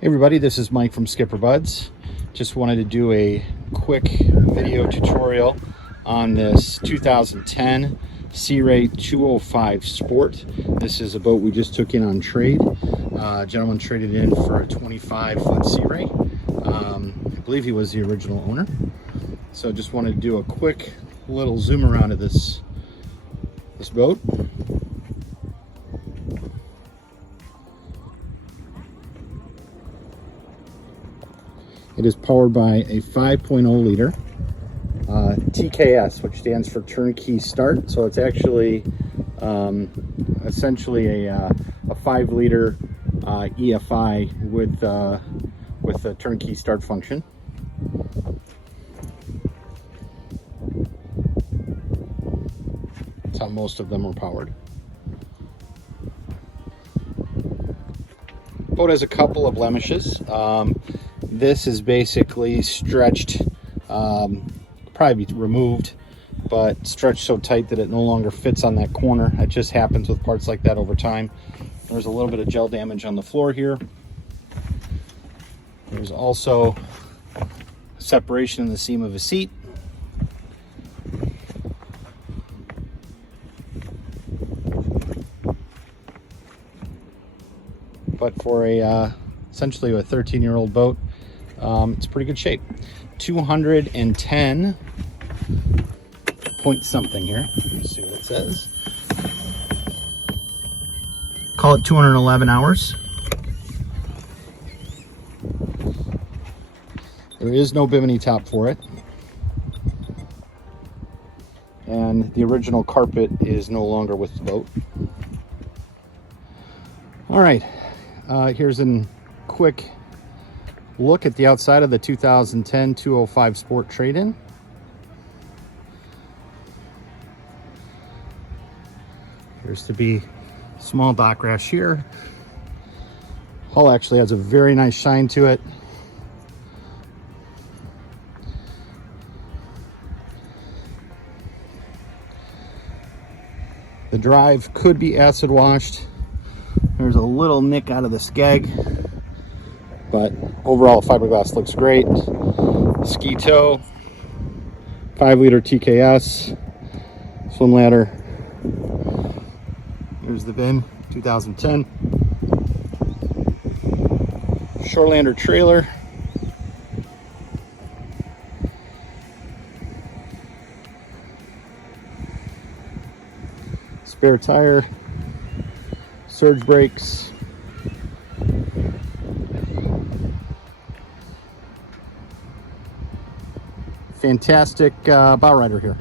Hey everybody, this is Mike from SkipperBud's. Just wanted to do a quick video tutorial on this 2010 Sea Ray 205 Sport. This is a boat we just took in on trade. A gentleman traded in for a 25-foot Sea Ray. I believe he was the original owner. So just wanted to do a quick little zoom around of this boat. It is powered by a 5.0 liter TKS, which stands for turnkey start. So it's actually essentially a 5 liter EFI with a turnkey start function. That's how most of them are powered. Boat has a couple of blemishes. This is basically stretched, probably be removed, but stretched so tight that it no longer fits on that corner. It just happens with parts like that over time. There's a little bit of gel damage on the floor here. There's also separation in the seam of a seat. But for essentially a 13-year-old boat, it's pretty good shape. 210 point something here. Let's see what it says. Call it 211 hours. There is no bimini top for it. And the original carpet is no longer with the boat. All right, here's a quick look at the outside of the 2010 205 Sport trade-in. Appears to be small dock rash here. Hull actually has a very nice shine to it. The drive could be acid washed. There's a little nick out of the skeg, but overall fiberglass looks great. Ski tow, 5 liter TKS, swim ladder. Here's the bin, 2010. Shorelander trailer. Spare tire, surge brakes. Fantastic bow rider here.